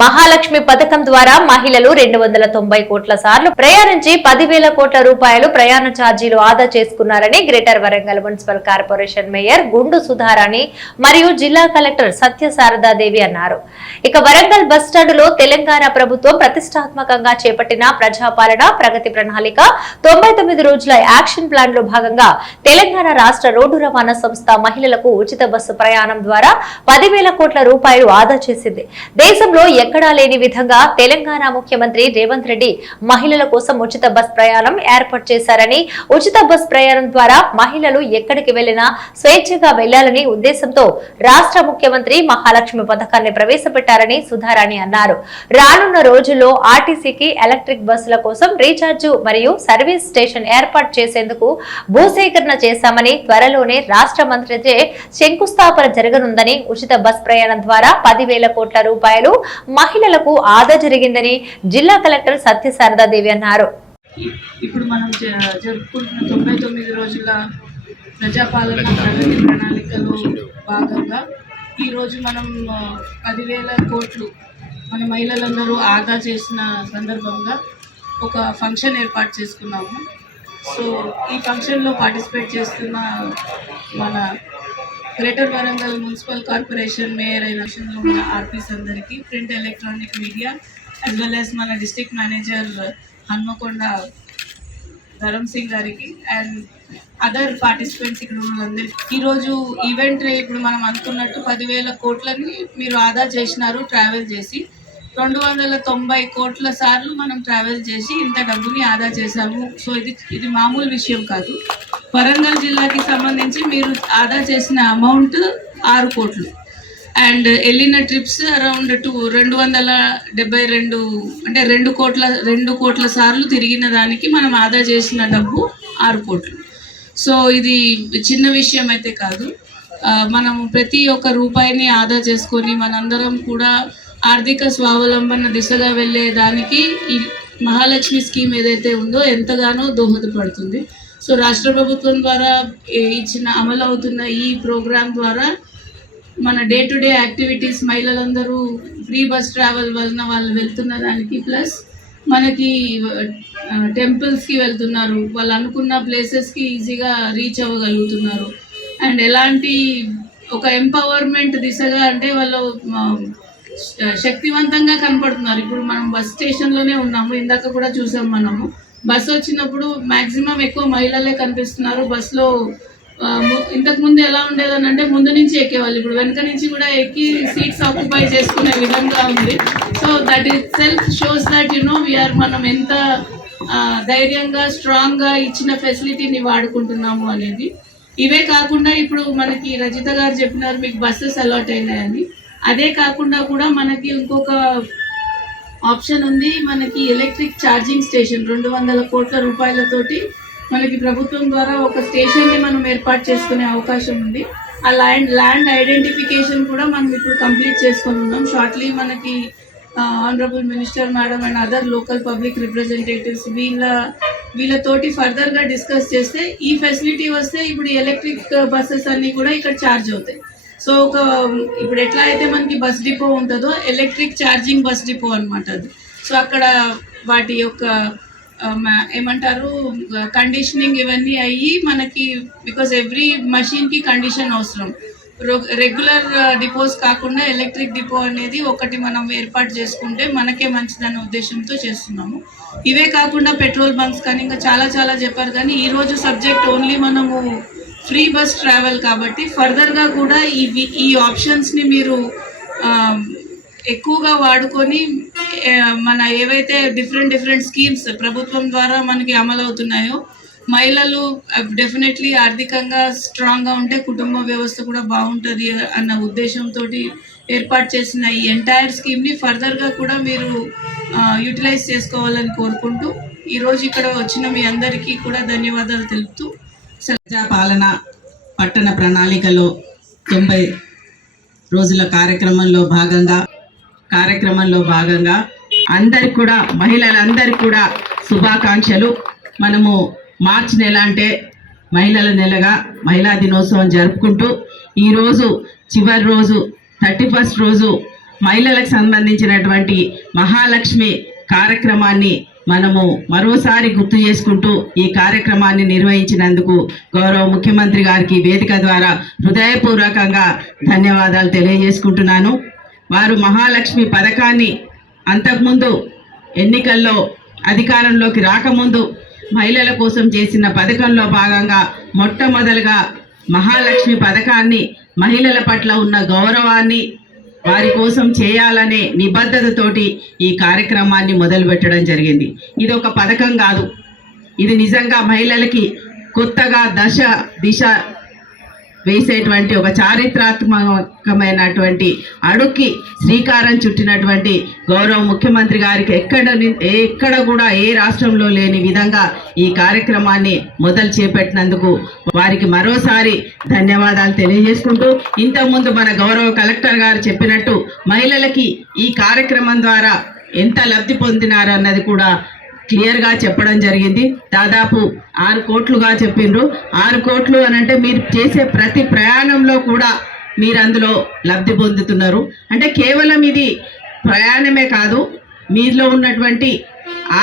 మహాలక్ష్మి పథకం ద్వారా మహిళలు 290 కోట్ల సార్లు ప్రయాణించి 10,000 కోట్ల రూపాయలు ప్రయాణ ఛార్జీలు ఆదా చేసుకున్నారని greater Warangal municipal corporation mayor గుండు సుధారాణి మరియు జిల్లా కలెక్టర్ సత్యశారదాదేవి అన్నారు. ఇక వరంగల్ బస్టాండులో తెలంగాణ ప్రభుత్వం ప్రతిష్టాత్మకంగా చేపట్టిన ప్రజాపాలన ప్రగతి ప్రణాళిక 99 రోజుల యాక్షన్ ప్లాన్ లో భాగంగా తెలంగాణ రాష్ట్ర రోడ్డు రవాణా సంస్థ మహిళలకు ఉచిత బస్సు ప్రయాణం ద్వారా 10,000 కోట్ల రూపాయలు ఆదా చేసింది. దేశంలో ఎక్కడా లేని విధంగా తెలంగాణ ముఖ్యమంత్రి రేవంత్ రెడ్డి మహిళల కోసం ఉచిత బస్ ప్రయాణం ఏర్పాటు చేశారని, ఉచిత బస్ ప్రయాణం ద్వారా మహిళలు ఎక్కడికి వెళ్లినా స్వేచ్ఛగా వెళ్లాలని ఉద్దేశంతో రాష్ట్ర ముఖ్యమంత్రి మహాలక్ష్మి పథకాన్ని ప్రవేశపెట్టారని సుధారాణి అన్నారు. రానున్న రోజుల్లో ఆర్టీసీకి ఎలక్ట్రిక్ బస్సుల కోసం రీఛార్జ్ మరియు సర్వీస్ స్టేషన్ ఏర్పాటు చేసేందుకు భూసేకరణ చేశామని, త్వరలోనే రాష్ట్ర మంత్రిచే శంకుస్థాపన జరగనుందని, ఉచిత బస్ ప్రయాణం ద్వారా 10,000 కోట్ల రూపాయలు మహిళలకు ఆదా జరిగిందని జిల్లా కలెక్టర్ సత్యశారదాదేవి అన్నారు. ఇప్పుడు మనం జరుపుకుంటున్న 99 రోజుల ప్రజాపాలన ప్రగతి ప్రణాళికలో భాగంగా ఈరోజు మనం 10,000 కోట్లు మన మహిళలందరూ ఆదా చేసిన సందర్భంగా ఒక ఫంక్షన్ ఏర్పాటు చేసుకున్నాము. సో ఈ ఫంక్షన్లో పార్టిసిపేట్ చేస్తున్న మన greater Warangal municipal corporation mayor అయిన ఉన్న ఆర్పీస్ అందరికీ, print electronic media as well as మన డిస్ట్రిక్ట్ మేనేజర్ హన్మకొండ ధరం సింగ్ గారికి అండ్ అదర్ పార్టిసిపెంట్స్ ఇక్కడ ఉన్న అందరికీ ఈరోజు ఈవెంట్ ఇప్పుడు మనం అనుకున్నట్టు 10,000 కోట్లని మీరు ఆదా చేసినారు. ట్రావెల్ చేసి 290 కోట్ల సార్లు మనం ట్రావెల్ చేసి ఇంత డబ్బుని ఆదా చేశాము. సో ఇది మామూలు విషయం కాదు. వరంగల్ జిల్లాకి సంబంధించి మీరు ఆదా చేసిన అమౌంట్ 6 కోట్లు అండ్ వెళ్ళిన ట్రిప్స్ అరౌండ్ 272 అంటే 2 కోట్ల సార్లు తిరిగిన దానికి మనం ఆదా చేసిన డబ్బు 6 కోట్లు. సో ఇది చిన్న విషయం అయితే కాదు. మనం ప్రతి ఒక్క రూపాయిని ఆదా చేసుకొని మనందరం కూడా ఆర్థిక స్వావలంబన దిశగా వెళ్ళే దానికి ఈ మహాలక్ష్మి స్కీమ్ ఏదైతే ఉందో ఎంతగానో దోహదపడుతుంది. సో రాష్ట్ర ప్రభుత్వం ద్వారా ఇచ్చిన అమలు అవుతున్న ఈ ప్రోగ్రాం ద్వారా మన డే టు డే యాక్టివిటీస్ మహిళలందరూ ఫ్రీ బస్ ట్రావెల్ వలన వాళ్ళు వెళ్తున్న దానికి ప్లస్ మనకి టెంపుల్స్కి వెళ్తున్నారు, వాళ్ళు అనుకున్న ప్లేసెస్కి ఈజీగా రీచ్ అవ్వగలుగుతున్నారు అండ్ ఎలాంటి ఒక ఎంపవర్మెంట్ దిశగా అంటే వాళ్ళు శక్తివంతంగా కనపడుతున్నారు. ఇప్పుడు మనం బస్ స్టేషన్లోనే ఉన్నాము, ఇందాక కూడా చూసాం. మనము బస్సు వచ్చినప్పుడు మ్యాక్సిమం ఎక్కువ మహిళలే కనిపిస్తున్నారు. బస్సులో ఇంతకుముందు ఎలా ఉండేదని అంటే ముందు నుంచి ఎక్కేవాళ్ళు, ఇప్పుడు వెనక నుంచి కూడా ఎక్కి సీట్స్ ఆక్యుపై చేసుకునే విధంగా ఉంది. So that itself shows that we are మనం ఎంత ధైర్యంగా స్ట్రాంగ్గా ఇచ్చిన ఫెసిలిటీని వాడుకుంటున్నాము అనేది. ఇవే కాకుండా ఇప్పుడు మనకి రజిత గారు చెప్పినారు మీకు బస్సెస్ అలాట్ అయినాయని. అదే కాకుండా కూడా మనకి ఇంకొక ఆప్షన్ ఉంది. మనకి ఎలక్ట్రిక్ ఛార్జింగ్ స్టేషన్ 200 కోట్ల రూపాయలతోటి మనకి ప్రభుత్వం ద్వారా ఒక స్టేషన్ని మనం ఏర్పాటు చేసుకునే అవకాశం ఉంది. ఆ ల్యాండ్ ఐడెంటిఫికేషన్ కూడా మనం ఇప్పుడు కంప్లీట్ చేసుకొని ఉన్నాం. షార్ట్లీ మనకి honourable minister madam and other local public representatives వీళ్ళతోటి ఫర్దర్గా డిస్కస్ చేస్తే ఈ ఫెసిలిటీ వస్తే ఇప్పుడు ఎలక్ట్రిక్ బస్సెస్ అన్నీ కూడా ఇక్కడ ఛార్జ్ అవుతాయి. సో ఇప్పుడు ఎట్లా అయితే మనకి బస్ డిపో ఉంటుందో ఎలక్ట్రిక్ ఛార్జింగ్ బస్ డిపో అనమాట అది. సో అక్కడ వాటి యొక్క ఏమంటారు కండిషనింగ్ ఇవన్నీ అయ్యి మనకి బికాజ్ ఎవ్రీ మషిన్కి కండిషన్ అవసరం. రెగ్యులర్ డిపోస్ కాకుండా ఎలక్ట్రిక్ డిపో అనేది ఒకటి మనం ఏర్పాటు చేసుకుంటే మనకే మంచిదనే ఉద్దేశంతో చేస్తున్నాము. ఇవే కాకుండా పెట్రోల్ బంక్స్ కానీ ఇంకా చాలా చాలా చెప్పారు. కానీ ఈరోజు సబ్జెక్ట్ ఓన్లీ మనము ఫ్రీ బస్ ట్రావెల్ కాబట్టి ఫర్దర్గా కూడా ఈ ఆప్షన్స్ని మీరు ఎక్కువగా వాడుకొని మన ఏవైతే డిఫరెంట్ స్కీమ్స్ ప్రభుత్వం ద్వారా మనకి అమలవుతున్నాయో మహిళలు డెఫినెట్లీ ఆర్థికంగా స్ట్రాంగ్గా ఉంటే కుటుంబ వ్యవస్థ కూడా బాగుంటుంది అన్న ఉద్దేశంతో ఏర్పాటు చేసిన ఈ ఎంటైర్ స్కీమ్ని ఫర్దర్గా కూడా మీరు యూటిలైజ్ చేసుకోవాలని కోరుకుంటూ ఈరోజు ఇక్కడ వచ్చిన మీ అందరికీ కూడా ధన్యవాదాలు తెలుపుతూ ప్రజాపాలన పట్టణ ప్రణాళికలో 90 రోజుల కార్యక్రమంలో భాగంగా అందరికి కూడా మహిళలందరికీ కూడా శుభాకాంక్షలు. మనము మార్చి నెల అంటే మహిళల నెలగా మహిళా దినోత్సవం జరుపుకుంటూ ఈరోజు చివరి రోజు 31st రోజు మహిళలకు సంబంధించినటువంటి మహాలక్ష్మి కార్యక్రమాన్ని మనము మరోసారి గుర్తు చేసుకుంటూ ఈ కార్యక్రమాన్ని నిర్వహించినందుకు గౌరవ ముఖ్యమంత్రి గారికి వేదిక ద్వారా హృదయపూర్వకంగా ధన్యవాదాలు తెలియజేసుకుంటున్నాను. వారు మహాలక్ష్మి పథకాన్ని అంతకుముందు ఎన్నికల్లో అధికారంలోకి రాకముందు మహిళల కోసం చేసిన పథకంలో భాగంగా మొట్టమొదలుగా మహాలక్ష్మి పథకాన్ని మహిళల పట్ల ఉన్న గౌరవాన్ని వారి కోసం చేయాలనే నిబద్ధతతోటి ఈ కార్యక్రమాన్ని మొదలుపెట్టడం జరిగింది. ఇది ఒక పథకం కాదు, ఇది నిజంగా మహిళలకి కొత్తగా దిశ వేసేటువంటి ఒక చారిత్రాత్మకమైనటువంటి అడుక్కి శ్రీకారం చుట్టినటువంటి గౌరవ ముఖ్యమంత్రి గారికి ఎక్కడ కూడా ఏ రాష్ట్రంలో లేని విధంగా ఈ కార్యక్రమాన్ని మొదలు చేపట్టినందుకు వారికి మరోసారి ధన్యవాదాలు తెలియజేసుకుంటూ, ఇంతకుముందు మన గౌరవ కలెక్టర్ గారు చెప్పినట్టు మహిళలకి ఈ కార్యక్రమం ద్వారా ఎంత లబ్ధి పొందినారు అన్నది కూడా క్లియర్గా చెప్పడం జరిగింది. దాదాపు 6 కోట్లుగా చెప్పిండ్రు. 6 కోట్లు అని అంటే మీరు చేసే ప్రతి ప్రయాణంలో కూడా మీరు అందులో లబ్ధి పొందుతున్నారు. అంటే కేవలం ఇది ప్రయాణమే కాదు, మీలో ఉన్నటువంటి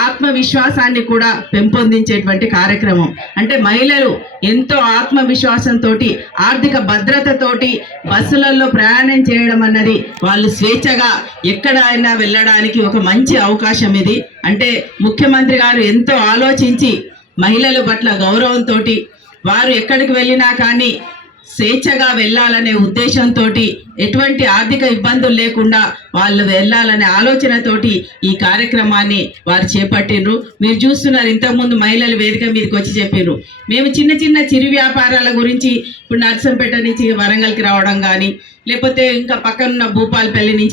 ఆత్మవిశ్వాసాన్ని కూడా పెంపొందించేటువంటి కార్యక్రమం. అంటే మహిళలు ఎంతో ఆత్మవిశ్వాసంతో ఆర్థిక భద్రతతోటి బస్సులలో ప్రయాణం చేయడం అన్నది వాళ్ళు స్వేచ్ఛగా ఎక్కడైనా వెళ్ళడానికి ఒక మంచి అవకాశం ఇది. అంటే ముఖ్యమంత్రి గారు ఎంతో ఆలోచించి మహిళల పట్ల గౌరవంతో వారు ఎక్కడికి వెళ్ళినా కానీ స్వేచ్ఛగా వెళ్ళాలనే ఉద్దేశంతో ఎటువంటి ఆర్థిక ఇబ్బందులు లేకుండా వాళ్ళు వెళ్ళాలనే ఆలోచనతోటి ఈ కార్యక్రమాన్ని వారు చేపట్టిండ్రు. మీరు చూస్తున్నారు, ఇంతకుముందు మహిళలు వేదిక మీదకి వచ్చి చెప్పిర్రు, మేము చిన్న చిన్న చిరు వ్యాపారాల గురించి ఇప్పుడు నర్సంపేట నుంచి వరంగల్కి రావడం కానీ, లేకపోతే ఇంకా పక్కనున్న భూపాలపల్లి నుంచి